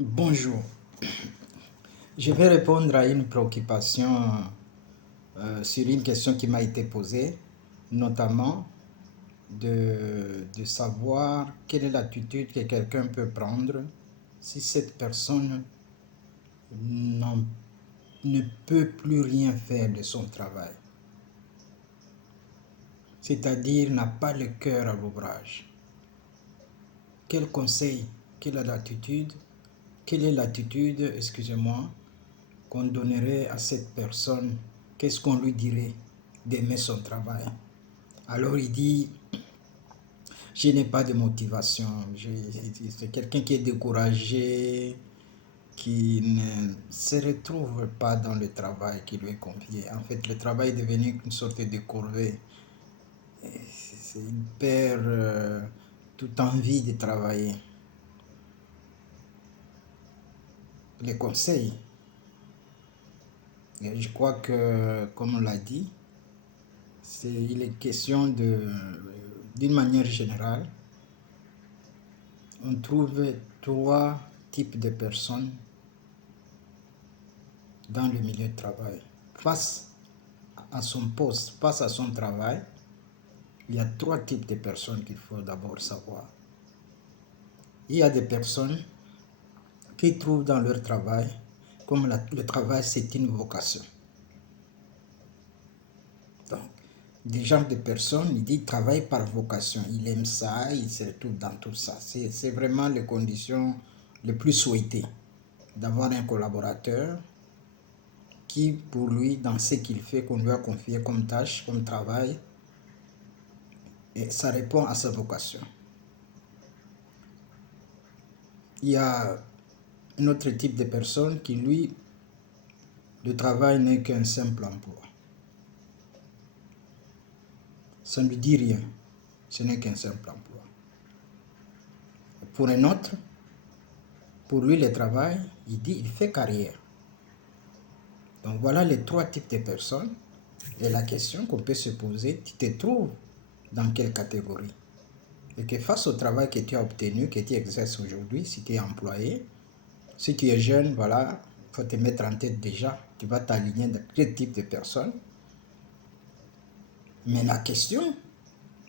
Bonjour. Je vais répondre à une préoccupation sur une question qui m'a été posée, notamment de savoir quelle est l'attitude que quelqu'un peut prendre si cette personne ne peut plus rien faire de son travail, c'est-à-dire n'a pas le cœur à l'ouvrage. Quel conseil, quelle est l'attitude, excusez-moi, qu'on donnerait à cette personne? Qu'est-ce qu'on lui dirait d'aimer son travail? Alors il dit, je n'ai pas de motivation, c'est quelqu'un qui est découragé, qui ne se retrouve pas dans le travail qui lui est confié. En fait, le travail est devenu une sorte de corvée. Il perd toute envie de travailler. Les conseils, et je crois que, comme on l'a dit, il est question d'une manière générale, on trouve trois types de personnes dans le milieu de travail. Face à son poste, face à son travail, il y a trois types de personnes qu'il faut d'abord savoir. Il y a des personnes qui trouvent dans leur travail, comme le travail c'est une vocation. Donc, des genres de personnes, il dit travail par vocation. Il aime ça, il se retrouve dans tout ça. C'est vraiment les conditions les plus souhaitées. D'avoir un collaborateur qui, pour lui, dans ce qu'il fait, qu'on lui a confié comme tâche, comme travail, et ça répond à sa vocation. Il y a un autre type de personne qui, lui, le travail n'est qu'un simple emploi. Ça ne lui dit rien, ce n'est qu'un simple emploi. Pour un autre, pour lui, le travail, il dit, il fait carrière. Donc voilà les trois types de personnes. Et la question qu'on peut se poser, tu te trouves dans quelle catégorie? Et que face au travail que tu as obtenu, que tu exerces aujourd'hui, si tu es employé, si tu es jeune, voilà, il faut te mettre en tête déjà, tu vas t'aligner dans quel type de personnes. Mais la question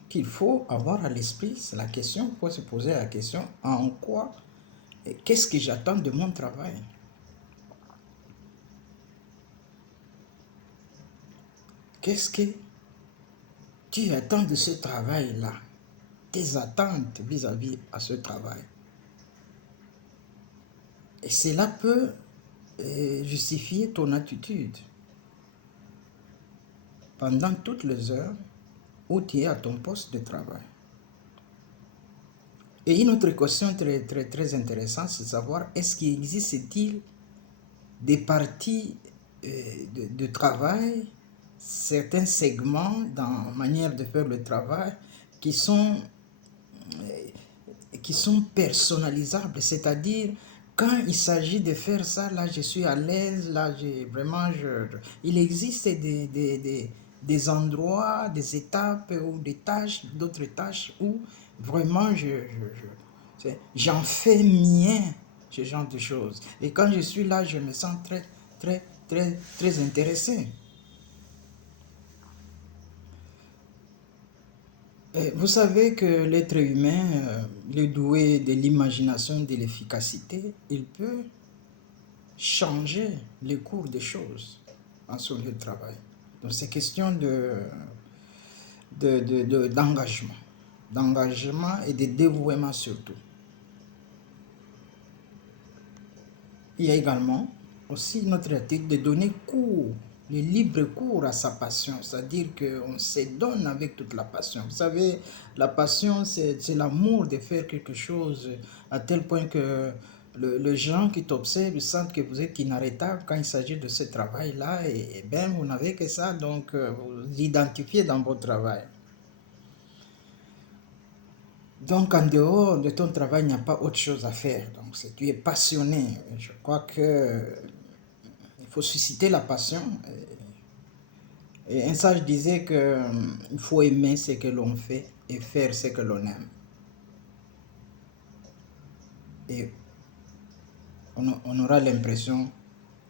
qu'il faut avoir à l'esprit, c'est la question, il faut se poser la question, en quoi, et qu'est-ce que j'attends de mon travail? Qu'est-ce que tu attends de ce travail-là? Tes attentes vis-à-vis à ce travail. Et cela peut justifier ton attitude pendant toutes les heures où tu es à ton poste de travail. Et une autre question très intéressante, c'est de savoir, est-ce qu'il existe-t-il des parties de travail, certains segments dans la manière de faire le travail qui sont personnalisables, c'est-à-dire quand il s'agit de faire ça, là je suis à l'aise, là il existe des endroits, des étapes ou des tâches, d'autres tâches où vraiment j'en fais mien, ce genre de choses. Et quand je suis là, je me sens très intéressé. Vous savez que l'être humain, le doué de l'imagination, de l'efficacité, il peut changer le cours des choses en son lieu de travail. Donc c'est question d'engagement et de dévouement surtout. Il y a également aussi notre attitude de donner cours, le libre cours à sa passion, c'est-à-dire qu'on se donne avec toute la passion. Vous savez, la passion, c'est l'amour de faire quelque chose à tel point que les gens qui t'observent sentent que vous êtes inarrêtable quand il s'agit de ce travail-là, et bien vous n'avez que ça, donc vous l'identifiez dans votre travail. Donc, en dehors de ton travail, il n'y a pas autre chose à faire. Donc, si tu es passionné, je crois que il faut susciter la passion. Et un sage disait qu'il faut aimer ce que l'on fait et faire ce que l'on aime. Et on aura l'impression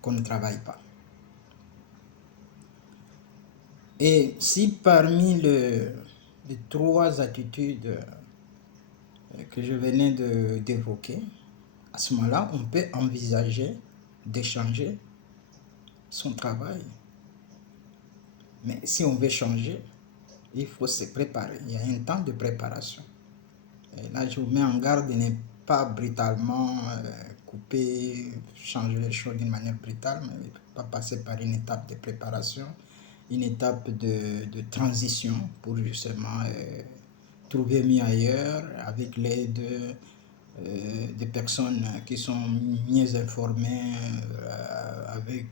qu'on ne travaille pas. Et si parmi les 3 attitudes que je venais d'évoquer, à ce moment-là, on peut envisager d'échanger son travail. Mais si on veut changer, il faut se préparer. Il y a un temps de préparation. Et là, je vous mets en garde de ne pas brutalement couper, changer les choses d'une manière brutale, mais il ne faut pas passer par une étape de préparation, une étape de transition pour justement trouver mieux ailleurs avec l'aide des personnes qui sont mieux informées avec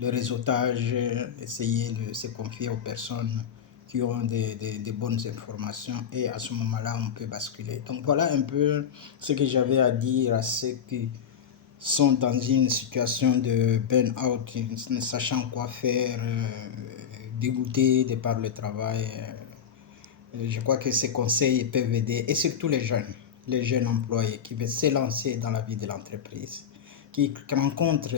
le réseautage, essayer de se confier aux personnes qui ont des bonnes informations et à ce moment-là, on peut basculer. Donc voilà un peu ce que j'avais à dire à ceux qui sont dans une situation de burn-out, ne sachant quoi faire, dégoûtés de par le travail. Je crois que ces conseils peuvent aider, et surtout les jeunes employés qui veulent s'élancer dans la vie de l'entreprise, qui rencontrent